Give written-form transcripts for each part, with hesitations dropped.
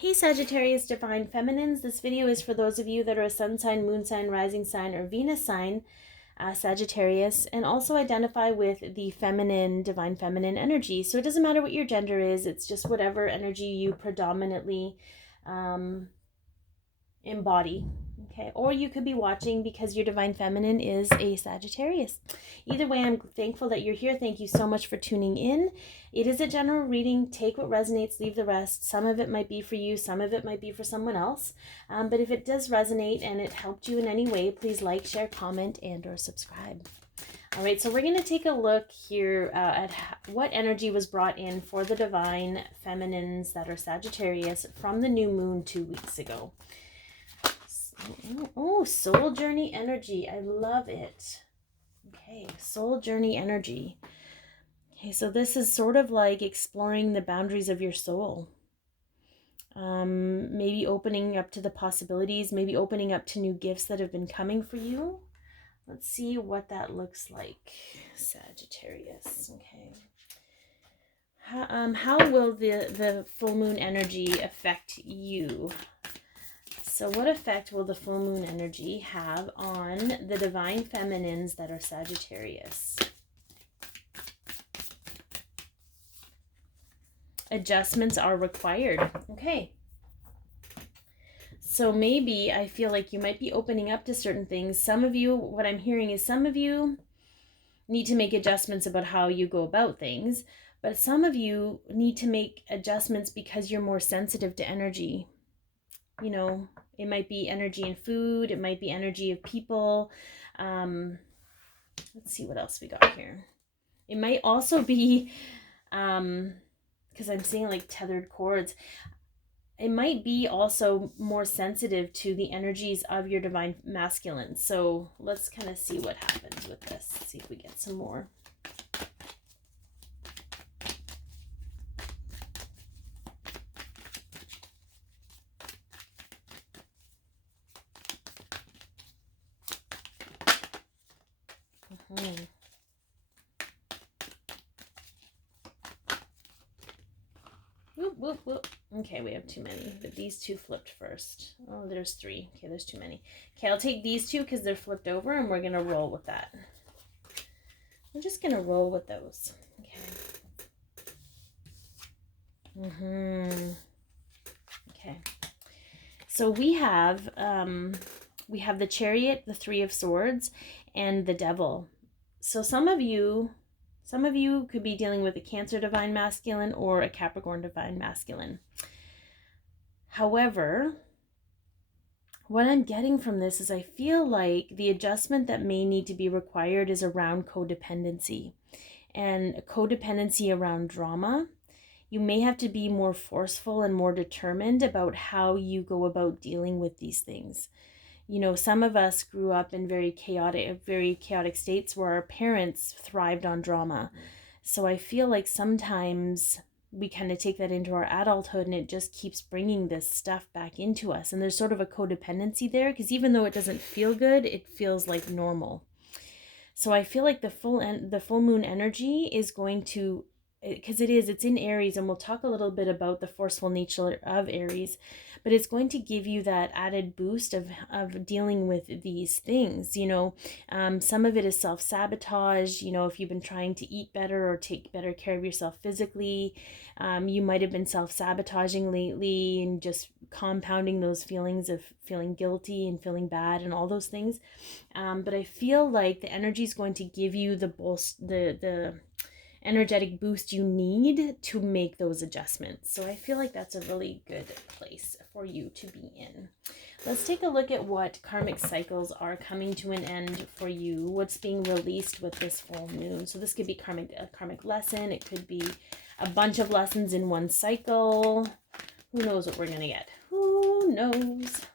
Hey Sagittarius Divine Feminines, this video is for those of you that are a sun sign, moon sign, rising sign, or Venus sign, Sagittarius, and also identify with the feminine, divine feminine energy. So it doesn't matter what your gender is, it's just whatever energy you predominantly embody. Okay, or you could be watching because your divine feminine is a Sagittarius. Either way, I'm thankful that you're here. Thank you so much for tuning in. It is a general reading. Take what resonates, leave the rest. Some of it might be for you, some of it might be for someone else. But if it does resonate and it helped you in any way, please like, share, comment, and or subscribe. All right, so we're going to take a look here at what energy was brought in for the divine feminines that are Sagittarius from the new moon 2 weeks ago. Oh, soul journey energy. I love it. Okay, soul journey energy. Okay, so this is sort of like exploring the boundaries of your soul. Maybe opening up to the possibilities, maybe opening up to new gifts that have been coming for you. Let's see what that looks like, Sagittarius. Okay. How will the full moon energy affect you? So what effect will the full moon energy have on the divine feminines that are Sagittarius? Adjustments are required. Okay. So maybe I feel like you might be opening up to certain things. Some of you, what I'm hearing is some of you need to make adjustments about how you go about things, but some of you need to make adjustments because you're more sensitive to energy. You know, it might be energy in food, it might be energy of people. Let's see what else we got here. It might also be, because I'm seeing like tethered cords, it might be also more sensitive to the energies of your divine masculine. So let's kind of see what happens with this. See if we get some more. Whoop, whoop, whoop. Okay, we have too many, but these two flipped first. Oh, there's three. Okay, there's too many. Okay, I'll take these two because they're flipped over and we're going to roll with that. We're just going to roll with those. Okay. Okay. So we have the Chariot, the Three of Swords, and the Devil. So some of you could be dealing with a Cancer divine masculine or a Capricorn divine masculine. However, what I'm getting from this is I feel like the adjustment that may need to be required is around codependency, and codependency around drama. You may have to be more forceful and more determined about how you go about dealing with these things. You know, some of us grew up in very chaotic states where our parents thrived on drama. So I feel like sometimes we kind of take that into our adulthood and it just keeps bringing this stuff back into us. And there's sort of a codependency there because even though it doesn't feel good, it feels like normal. So I feel like the full moon energy is going to, because it's in Aries, and we'll talk a little bit about the forceful nature of Aries, but it's going to give you that added boost of dealing with these things. You know, some of it is self-sabotage. You know, if you've been trying to eat better or take better care of yourself physically, you might have been self-sabotaging lately and just compounding those feelings of feeling guilty and feeling bad and all those things. But I feel like the energy is going to give you the energetic boost you need to make those adjustments. So I feel like that's a really good place for you to be in. Let's take a look at what karmic cycles are coming to an end for you. What's being released with this full moon. So this could be a karmic lesson. It could be a bunch of lessons in one cycle. Who knows what we're going to get? Who knows?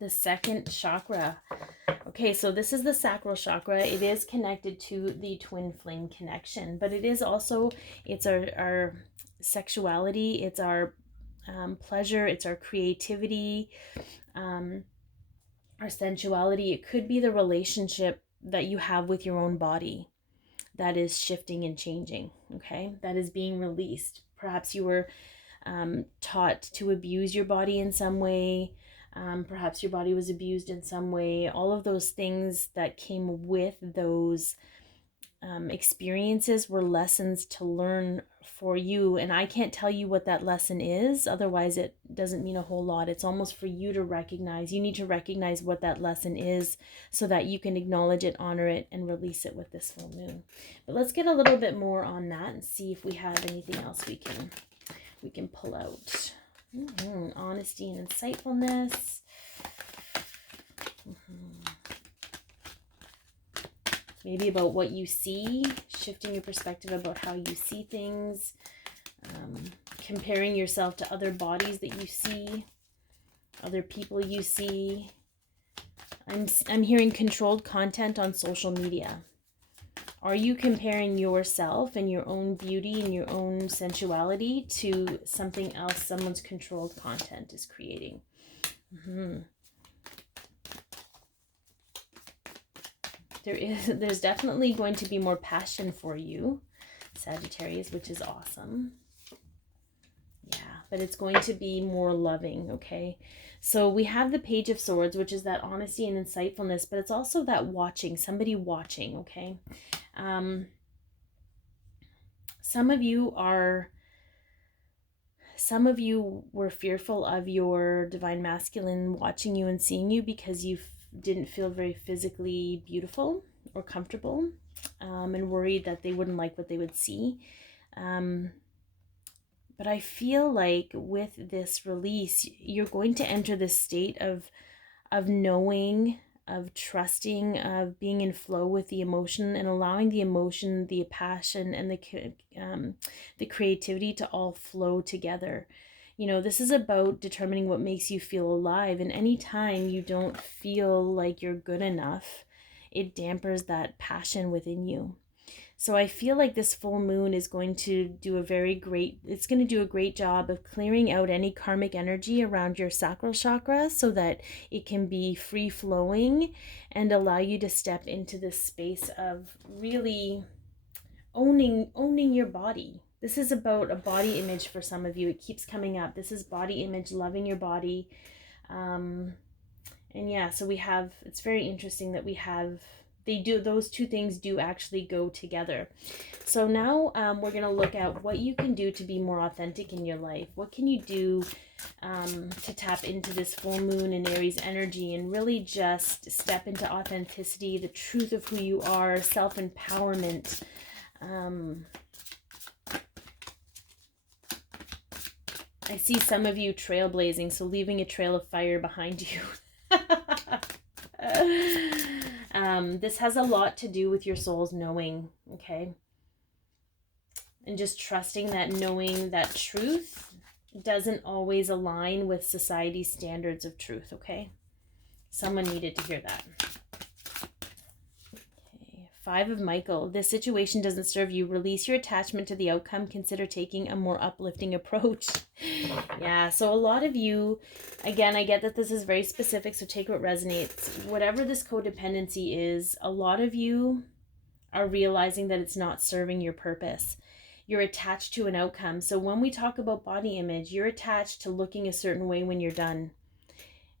The second chakra. Okay, so this is the sacral chakra. It is connected to the twin flame connection, but it is also, it's our sexuality, it's our pleasure, it's our creativity, our sensuality. It could be the relationship that you have with your own body that is shifting and changing, okay? That is being released. Perhaps you were taught to abuse your body in some way. Perhaps your body was abused in some way. All of those things that came with those experiences were lessons to learn for you. And I can't tell you what that lesson is. Otherwise, it doesn't mean a whole lot. It's almost for you to recognize. You need to recognize what that lesson is so that you can acknowledge it, honor it, and release it with this full moon. But let's get a little bit more on that and see if we have anything else we can pull out. Honesty and insightfulness. Maybe about what you see, shifting your perspective about how you see things, comparing yourself to other bodies that you see, other people you see. I'm hearing controlled content on social media. Are you comparing yourself and your own beauty and your own sensuality to something else someone's controlled content is creating? There's definitely going to be more passion for you, Sagittarius, which is awesome. Yeah, but it's going to be more loving, okay? So we have the Page of Swords, which is that honesty and insightfulness, but it's also that watching, somebody watching, okay? Some of you were fearful of your divine masculine watching you and seeing you because you didn't feel very physically beautiful or comfortable, and worried that they wouldn't like what they would see. But I feel like with this release, you're going to enter this state of knowing, of trusting, of being in flow with the emotion and allowing the emotion, the passion, and the creativity to all flow together. You know, this is about determining what makes you feel alive. And anytime you don't feel like you're good enough, it dampers that passion within you. So I feel like this full moon is going to do a great job of clearing out any karmic energy around your sacral chakra so that it can be free flowing and allow you to step into this space of really owning your body. This is about a body image for some of you. It keeps coming up. This is body image, loving your body. And yeah, so it's very interesting that those two things do actually go together. So now we're going to look at what you can do to be more authentic in your life. What can you do to tap into this full moon and Aries energy and really just step into authenticity, the truth of who you are, self-empowerment. I see some of you trailblazing, so leaving a trail of fire behind you. This has a lot to do with your soul's knowing, okay? And just trusting that knowing that truth doesn't always align with society's standards of truth, okay? Someone needed to hear that. Okay, 5 of Michael. This situation doesn't serve you. Release your attachment to the outcome. Consider taking a more uplifting approach. Yeah, so a lot of you, again, I get that this is very specific, so take what resonates. Whatever this codependency is, a lot of you are realizing that it's not serving your purpose. You're attached to an outcome. So when we talk about body image, you're attached to looking a certain way when you're done.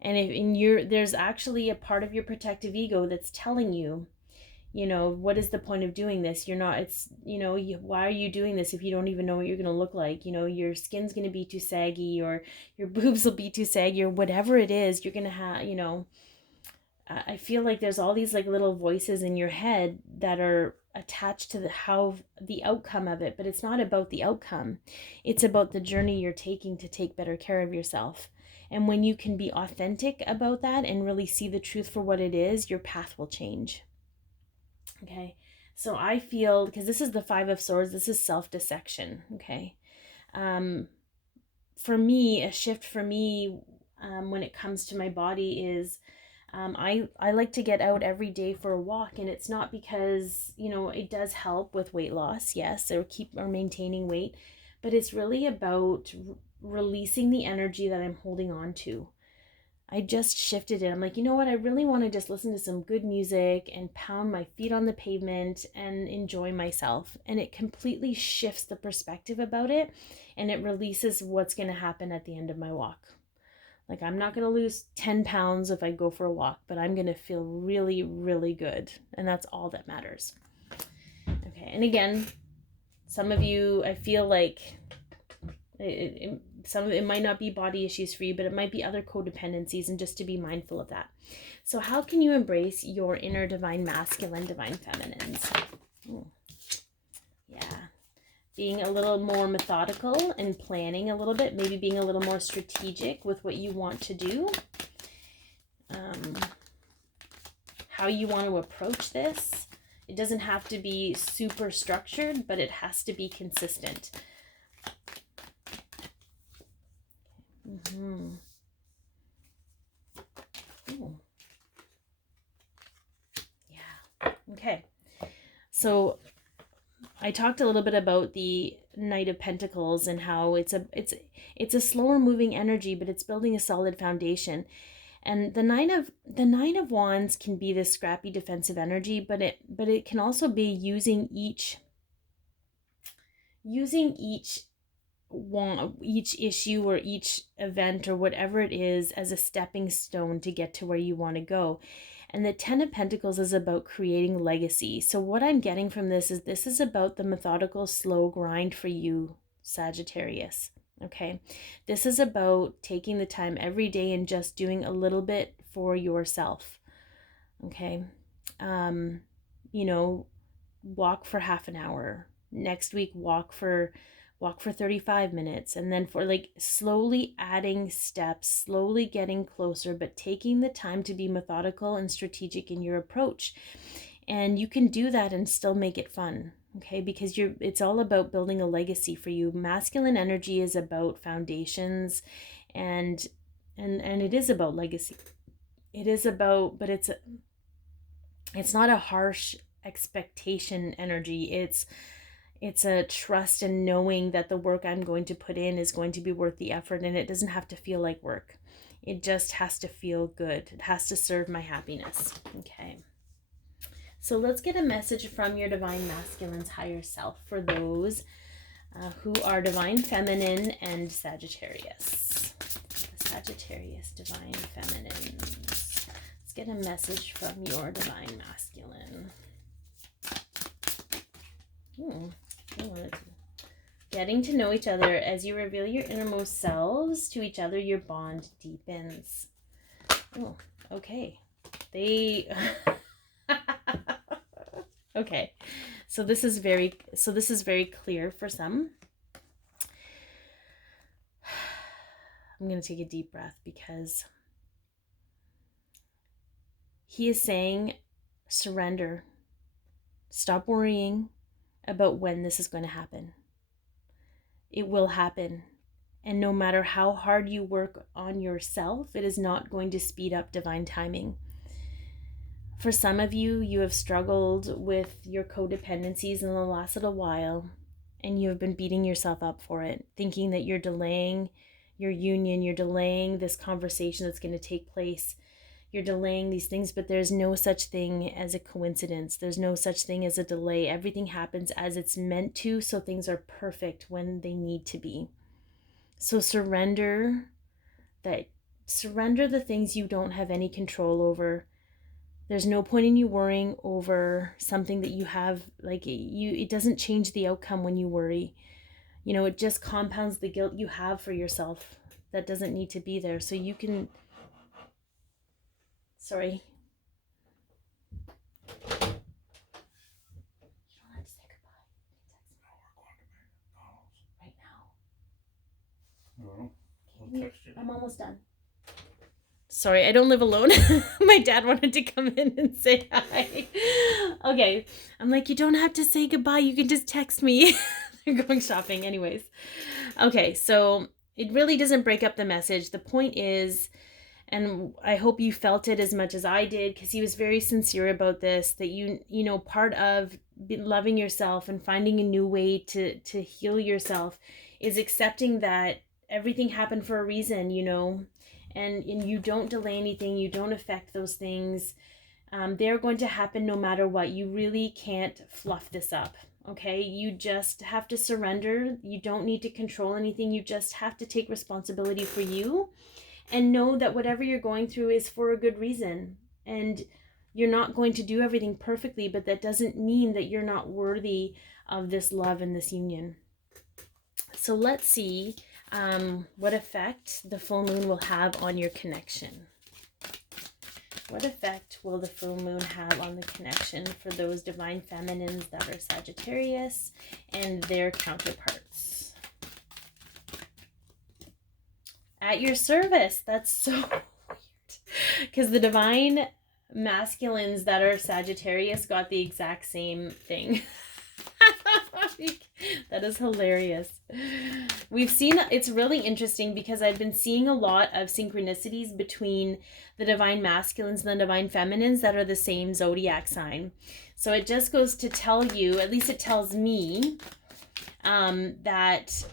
And there's actually a part of your protective ego that's telling you, you know, what is the point of doing this? Why are you doing this if you don't even know what you're going to look like? You know, your skin's going to be too saggy, or your boobs will be too saggy, or whatever it is, you're going to have, you know, I feel like there's all these like little voices in your head that are attached to the outcome of it, but it's not about the outcome. It's about the journey you're taking to take better care of yourself. And when you can be authentic about that and really see the truth for what it is, your path will change. Okay, so I feel, because this is the 5 of Swords, this is self-dissection, okay? For me, a shift for me when it comes to my body is I like to get out every day for a walk, and it's not because, you know, it does help with weight loss, yes, or maintaining weight, but it's really about releasing the energy that I'm holding on to. I just shifted it. I'm like, you know what? I really want to just listen to some good music and pound my feet on the pavement and enjoy myself. And it completely shifts the perspective about it, and it releases what's going to happen at the end of my walk. Like, I'm not going to lose 10 pounds if I go for a walk, but I'm going to feel really, really good. And that's all that matters. Okay. And again, some of you, I feel like some of it might not be body issues for you, but it might be other codependencies, and just to be mindful of that. So how can you embrace your inner divine masculine, divine feminines? Yeah. Being a little more methodical and planning a little bit, maybe being a little more strategic with what you want to do. How you want to approach this. It doesn't have to be super structured, but it has to be consistent. Yeah. Okay. So I talked a little bit about the Knight of Pentacles and how it's a slower moving energy, but it's building a solid foundation. And the Nine of Wands can be this scrappy defensive energy, but it can also be using each issue or each event or whatever it is as a stepping stone to get to where you want to go. And the Ten of Pentacles is about creating legacy. So what I'm getting from this is about the methodical, slow grind for you, Sagittarius. Okay, this is about taking the time every day and just doing a little bit for yourself. Okay, walk for half an hour. Next week, walk for 35 minutes, and then for like slowly adding steps, slowly getting closer, but taking the time to be methodical and strategic in your approach. And you can do that and still make it fun. Okay, because it's all about building a legacy for you. Masculine energy is about foundations, and it is about legacy. It is about, but it's not a harsh expectation energy. It's a trust and knowing that the work I'm going to put in is going to be worth the effort, and it doesn't have to feel like work. It just has to feel good. It has to serve my happiness. Okay. So let's get a message from your divine masculine's higher self for those who are divine feminine and Sagittarius. The Sagittarius divine feminines. Let's get a message from your divine masculine. Getting to know each other. As you reveal your innermost selves to each other, your bond deepens. Oh, okay. Okay. So this is very clear for some. I'm going to take a deep breath because he is saying surrender. Stop worrying about when this is going to happen. It will happen. And no matter how hard you work on yourself, it is not going to speed up divine timing. For some of you, you have struggled with your codependencies in the last little while, and you have been beating yourself up for it, thinking that you're delaying your union, you're delaying this conversation that's going to take place. You're delaying these things, but there's no such thing as a coincidence. There's no such thing as a delay. Everything happens as it's meant to, so things are perfect when they need to be. So surrender the things you don't have any control over. There's no point in you worrying over something that you have, it doesn't change the outcome when you worry. It just compounds the guilt you have for yourself that doesn't need to be there. So you can, sorry. You don't have to say goodbye. Right now. No, I'll text you. I'm almost done. Sorry, I don't live alone. My dad wanted to come in and say hi. Okay. I'm like, you don't have to say goodbye. You can just text me. They're going shopping anyways. Okay, so it really doesn't break up the message. The point is, and I hope you felt it as much as I did, because he was very sincere about this, that part of loving yourself and finding a new way to heal yourself is accepting that everything happened for a reason, and you don't delay anything, you don't affect those things. They're going to happen no matter what. You really can't fluff this up, okay? You just have to surrender. You don't need to control anything. You just have to take responsibility for you and know that whatever you're going through is for a good reason. And you're not going to do everything perfectly, but that doesn't mean that you're not worthy of this love and this union. So let's see what effect the full moon will have on your connection. What effect will the full moon have on the connection for those divine feminines that are Sagittarius and their counterparts? At your service. That's so weird. Because the divine masculines that are Sagittarius got the exact same thing. That is hilarious. We've seen, it's really interesting because I've been seeing a lot of synchronicities between the divine masculines and the divine feminines that are the same zodiac sign. So it just goes to tell you, at least it tells me, that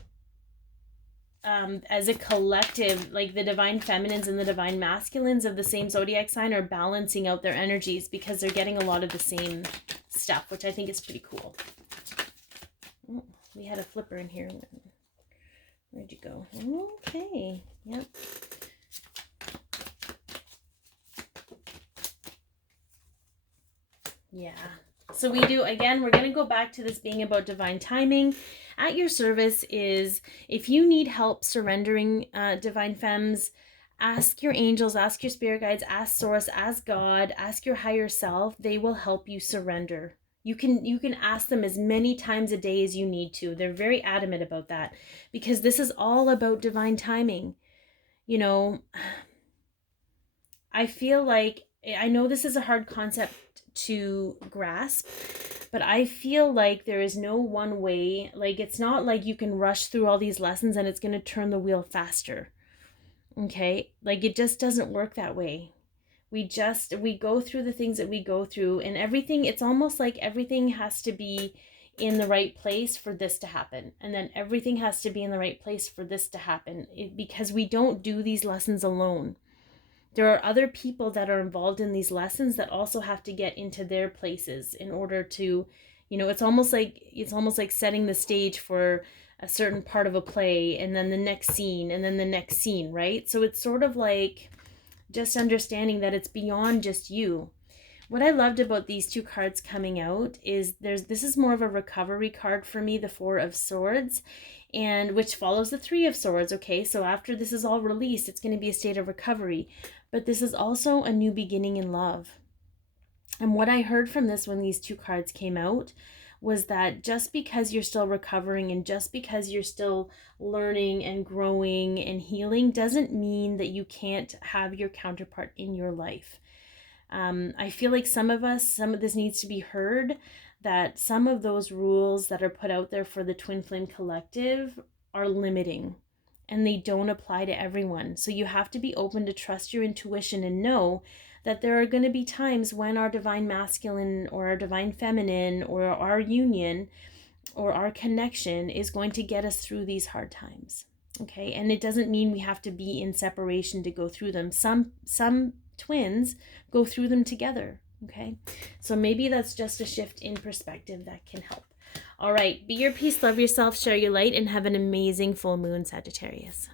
as a collective, like the divine feminines and the divine masculines of the same zodiac sign are balancing out their energies because they're getting a lot of the same stuff, which I think is pretty cool. Oh, we had a flipper in here. Where'd you go? Okay. Yep. Yeah. So we do, again, we're going to go back to this being about divine timing. At your service is, if you need help surrendering, divine femmes, ask your angels, ask your spirit guides, ask source, ask God, ask your higher self. They will help you surrender. You can ask them as many times a day as you need to. They're very adamant about that because this is all about divine timing. You know, I feel like, I know this is a hard concept to grasp, but I feel like there is no one way. Like, it's not like you can rush through all these lessons and it's going to turn the wheel faster. Okay? Like, it just doesn't work that way. We go through the things that we go through, and everything, it's almost like everything has to be in the right place for this to happen. And then everything has to be in the right place for this to happen, because we don't do these lessons alone. There are other people that are involved in these lessons that also have to get into their places in order to, you know, it's almost like setting the stage for a certain part of a play, and then the next scene, and then the next scene, right? So it's sort of like just understanding that it's beyond just you. What I loved about these two cards coming out is this is more of a recovery card for me, the Four of Swords, and which follows the Three of Swords. Okay, so after this is all released, it's going to be a state of recovery, but this is also a new beginning in love. And what I heard from this when these two cards came out was that just because you're still recovering and just because you're still learning and growing and healing doesn't mean that you can't have your counterpart in your life. I feel like some of this needs to be heard, that some of those rules that are put out there for the Twin Flame Collective are limiting and they don't apply to everyone. So you have to be open to trust your intuition and know that there are going to be times when our divine masculine or our divine feminine or our union or our connection is going to get us through these hard times. Okay, and it doesn't mean we have to be in separation to go through them. Some twins go through them together. Okay, so maybe that's just a shift in perspective that can help. All right, be your peace, love yourself, share your light, and have an amazing full moon, Sagittarius.